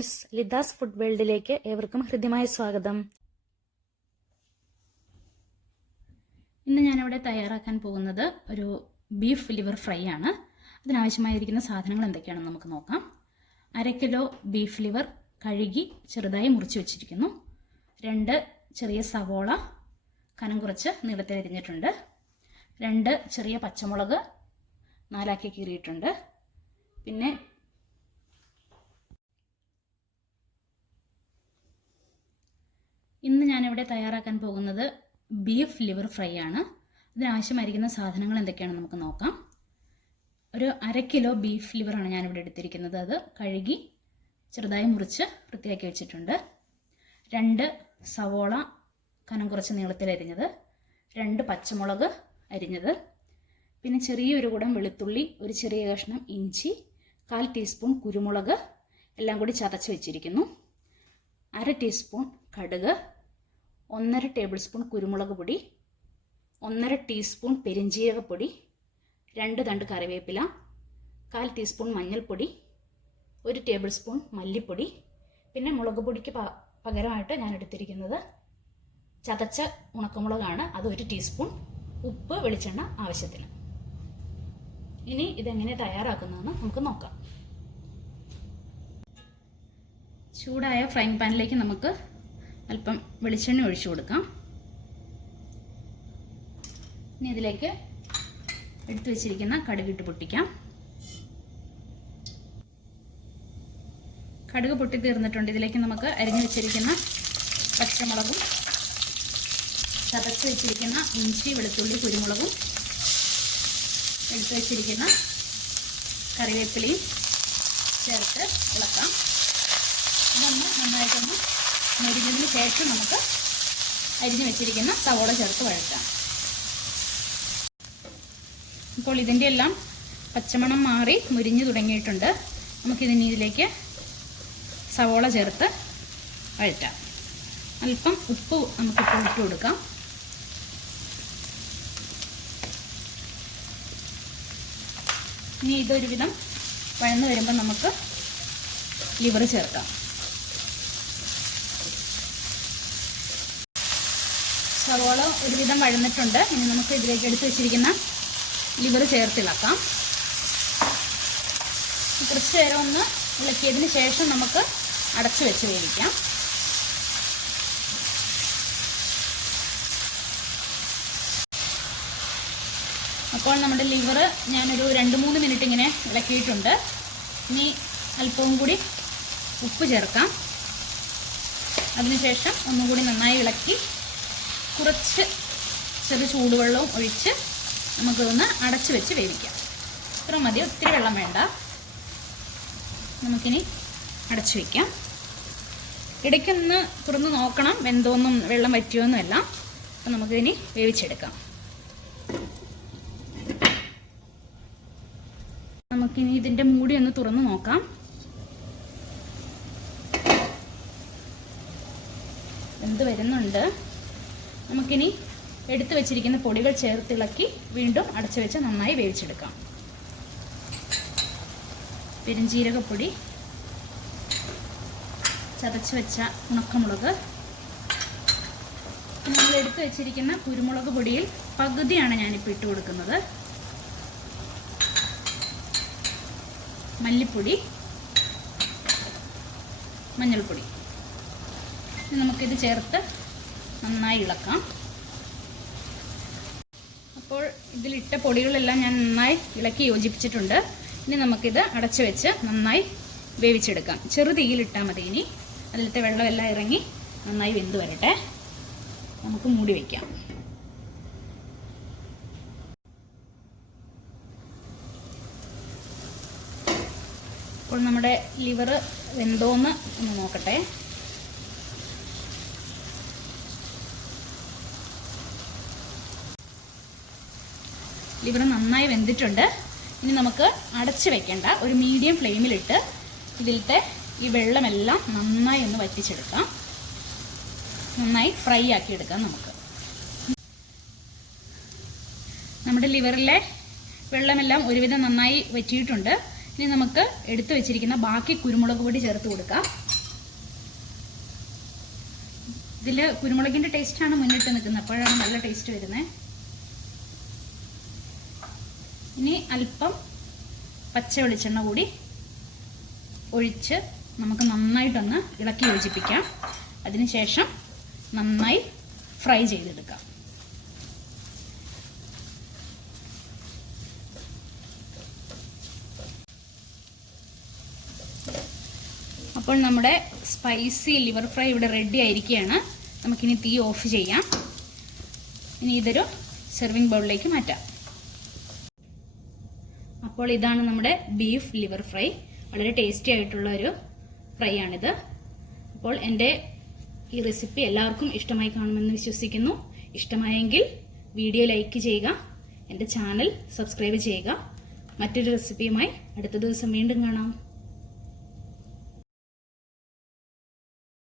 Friends, ലിഥാസ് food വേൾഡിലേക്ക് ഏവർക്കും ഹൃദ്യമായ സ്വാഗതം. ഇന്ന് ഞാനിവിടെ തയ്യാറാക്കാൻ പോകുന്നത് ഒരു ബീഫ് ലിവർ ഫ്രൈ ആണ്. അതിനാവശ്യമായിരിക്കുന്ന സാധനങ്ങൾ എന്തൊക്കെയാണെന്ന് നമുക്ക് നോക്കാം. 1/2 കിലോ ബീഫ് ലിവർ കഴുകി ചെറുതായി മുറിച്ച് വെച്ചിരിക്കുന്നു. 2 ചെറിയ സവോള കനം കുറച്ച് നീളത്തിൽ അരിഞ്ഞിട്ടുണ്ട്. 2 ചെറിയ പച്ചമുളക് 4 കീറിയിട്ടുണ്ട്. പിന്നെ ഇന്ന് ഞാനിവിടെ തയ്യാറാക്കാൻ പോകുന്നത് ബീഫ് ലിവർ ഫ്രൈ ആണ്. ഇതിനാവശ്യമായിരിക്കുന്ന സാധനങ്ങൾ എന്തൊക്കെയാണെന്ന് നമുക്ക് നോക്കാം. ഒരു 1/2 കിലോ ബീഫ് ലിവറാണ് ഞാനിവിടെ എടുത്തിരിക്കുന്നത്. അത് കഴുകി ചെറുതായി മുറിച്ച് വൃത്തിയാക്കി വെച്ചിട്ടുണ്ട്. 2 സവോള കനം കുറച്ച് നീളത്തിൽ അരിഞ്ഞത്, 2 പച്ചമുളക് അരിഞ്ഞത്, പിന്നെ ചെറിയൊരു കുടം വെളുത്തുള്ളി, ഒരു ചെറിയ കഷ്ണം ഇഞ്ചി, 1/4 ടീസ്പൂൺ കുരുമുളക് എല്ലാം കൂടി ചതച്ച് വെച്ചിരിക്കുന്നു. 1/2 ടീസ്പൂൺ കടുക്, 1/2 ടേബിൾ സ്പൂൺ കുരുമുളക് പൊടി, 1/2 ടീസ്പൂൺ പെരിഞ്ജീരകപ്പൊടി, 2 തണ്ട് കറിവേപ്പില, 1/4 ടീസ്പൂൺ മഞ്ഞൾപ്പൊടി, 1 ടേബിൾ സ്പൂൺ മല്ലിപ്പൊടി. പിന്നെ മുളക് പൊടിക്ക് പകരമായിട്ട് ഞാൻ എടുത്തിരിക്കുന്നത് ചതച്ച ഉണക്കമുളകാണ്. അത് 1 ടീസ്പൂൺ. ഉപ്പ്, വെളിച്ചെണ്ണ ആവശ്യത്തിന്. ഇനി ഇതെങ്ങനെ തയ്യാറാക്കുന്നതെന്ന് നമുക്ക് നോക്കാം. ചൂടായ ഫ്രൈങ് പാനിലേക്ക് നമുക്ക് അല്പം വെളിച്ചെണ്ണ ഒഴിച്ചു കൊടുക്കാം. ഇനി ഇതിലേക്ക് എടുത്തു വെച്ചിരിക്കുന്ന കടുകിട്ട് പൊട്ടിക്കാം. കടുക് പൊട്ടി തീർന്നിട്ടുണ്ട്. ഇതിലേക്ക് നമുക്ക് അരിഞ്ഞു വെച്ചിരിക്കുന്ന പച്ചമുളകും ചതച്ച് വെച്ചിരിക്കുന്ന ഇഞ്ചി, വെളുത്തുള്ളി, കുരുമുളകും എടുത്തു വെച്ചിരിക്കുന്ന കറിവേപ്പിലയും ചേർത്ത് ഇളക്കാം. ഇതൊന്ന് നന്നായിട്ടൊന്ന് മുരിഞ്ഞതിന് ശേഷം നമുക്ക് അരിഞ്ഞു വെച്ചിരിക്കുന്ന സവോള ചേർത്ത് വഴറ്റാം. ഇപ്പോൾ ഇതിൻ്റെ എല്ലാം പച്ചമണം മാറി മുരിഞ്ഞു തുടങ്ങിയിട്ടുണ്ട്. നമുക്കിതിന് ഇതിലേക്ക് സവോള ചേർത്ത് വഴറ്റാം. അല്പം ഉപ്പ് നമുക്കിപ്പോൾ ഇട്ട് കൊടുക്കാം. ഇനി ഇതൊരുവിധം വഴന്നു വരുമ്പോൾ നമുക്ക് ലിവർ ചേർക്കാം. സവോള ഒരുവിധം വഴന്നിട്ടുണ്ട്. ഇനി നമുക്ക് ഇതിലേക്ക് എടുത്ത് വെച്ചിരിക്കുന്ന ലിവർ ചേർത്തിളക്കാം. കുറച്ച് നേരം ഒന്ന് ഇളക്കിയതിന് ശേഷം നമുക്ക് അടച്ചു വെച്ച് വേവിക്കാം. അപ്പോൾ നമ്മുടെ ലിവർ ഞാനൊരു 2-3 മിനിറ്റ് ഇങ്ങനെ ഇളക്കിയിട്ടുണ്ട്. ഇനി അല്പവും കൂടി ഉപ്പ് ചേർക്കാം. അതിനുശേഷം ഒന്നുകൂടി നന്നായി ഇളക്കി കുറച്ച് ചെറു ചൂടുവെള്ളവും ഒഴിച്ച് നമുക്കിതൊന്ന് അടച്ചു വെച്ച് വേവിക്കാം. ഇത്ര മതി, ഒത്തിരി വെള്ളം വേണ്ട. നമുക്കിനി അടച്ചു വയ്ക്കാം. ഇടയ്ക്കൊന്ന് തുറന്ന് നോക്കണം, വെന്തോന്നും വെള്ളം വറ്റിയോന്നുമല്ല. അപ്പം നമുക്കിനി വേവിച്ചെടുക്കാം. നമുക്കിനി ഇതിൻ്റെ മൂടി ഒന്ന് തുറന്ന് നോക്കാം. വെന്ത് വരുന്നുണ്ട്. നമുക്കിനി എടുത്തു വെച്ചിരിക്കുന്ന പൊടികൾ ചേർത്തിളക്കി വീണ്ടും അടച്ചു വെച്ച് നന്നായി വേവിച്ചെടുക്കാം. പെരിഞ്ജീരകപ്പൊടി, ചതച്ച് വെച്ച ഉണക്കമുളക്, നമ്മൾ എടുത്തു വെച്ചിരിക്കുന്ന കുരുമുളക് പൊടിയിൽ പകുതിയാണ് ഞാനിപ്പോൾ ഇട്ട് കൊടുക്കുന്നത്. മല്ലിപ്പൊടി, മഞ്ഞൾപ്പൊടി. നമുക്കിത് ചേർത്ത് നന്നായി ഇളക്കാം. അപ്പോൾ ഇതിലിട്ട പൊടികളെല്ലാം ഞാൻ നന്നായി ഇളക്കി യോജിപ്പിച്ചിട്ടുണ്ട്. ഇനി നമുക്കിത് അടച്ചു വെച്ച് നന്നായി വേവിച്ചെടുക്കാം. ചെറു തീയിലിട്ടാൽ മതി. ഇനി അതിലത്തെ വെള്ളമെല്ലാം ഇറങ്ങി നന്നായി വെന്ത് വരട്ടെ. നമുക്ക് മൂടി വയ്ക്കാം. അപ്പോൾ നമ്മുടെ ലിവർ വെന്തോന്ന് ഒന്ന് നോക്കട്ടെ. ലിവർ നന്നായി വെന്തിട്ടുണ്ട്. ഇനി നമുക്ക് അടച്ച് വെക്കേണ്ട, ഒരു മീഡിയം ഫ്ലെയിമിലിട്ട് ഇതിലത്തെ ഈ വെള്ളമെല്ലാം നന്നായി ഒന്ന് വറ്റിച്ചെടുക്കാം. നന്നായി ഫ്രൈ ആക്കി എടുക്കാം. നമ്മുടെ ലിവറിലെ വെള്ളമെല്ലാം ഒരുവിധം നന്നായി വറ്റിയിട്ടുണ്ട്. ഇനി നമുക്ക് എടുത്തു വെച്ചിരിക്കുന്ന ബാക്കി കുരുമുളക് പൊടി ചേർത്ത് കൊടുക്കാം. ഇതിൽ കുരുമുളകിൻ്റെ ടേസ്റ്റാണ് മുന്നിട്ട് നിൽക്കുന്നത്, അപ്പോഴാണ് നല്ല ടേസ്റ്റ് വരുന്നത്. ഇനി അല്പം പച്ച വെളിച്ചെണ്ണ കൂടി ഒഴിച്ച് നമുക്ക് നന്നായിട്ടൊന്ന് ഇളക്കി യോജിപ്പിക്കാം. അതിനുശേഷം നന്നായി ഫ്രൈ ചെയ്തെടുക്കാം. അപ്പോൾ നമ്മുടെ സ്പൈസി ലിവർ ഫ്രൈ ഇവിടെ റെഡി ആയിരിക്കുകയാണ്. നമുക്കിനി തീ ഓഫ് ചെയ്യാം. ഇനി ഇതൊരു സെർവിങ് ബൗളിലേക്ക് മാറ്റാം. അപ്പോൾ ഇതാണ് നമ്മുടെ ബീഫ് ലിവർ ഫ്രൈ. വളരെ ടേസ്റ്റി ആയിട്ടുള്ള ഒരു ഫ്രൈ ആണിത്. അപ്പോൾ എൻ്റെ ഈ റെസിപ്പി എല്ലാവർക്കും ഇഷ്ടമായി കാണുമെന്ന് വിശ്വസിക്കുന്നു. ഇഷ്ടമായെങ്കിൽ വീഡിയോ ലൈക്ക് ചെയ്യുക, എൻ്റെ ചാനൽ സബ്സ്ക്രൈബ് ചെയ്യുക. മറ്റൊരു റെസിപ്പിയുമായി അടുത്ത ദിവസം വീണ്ടും കാണാം.